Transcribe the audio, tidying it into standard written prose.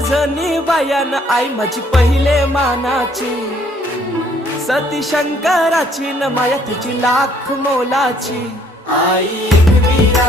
जणी बायान आई माझी पहिले मानाची, सती शंकराची न माया तिची लाख मोलाची. आई एक वीरा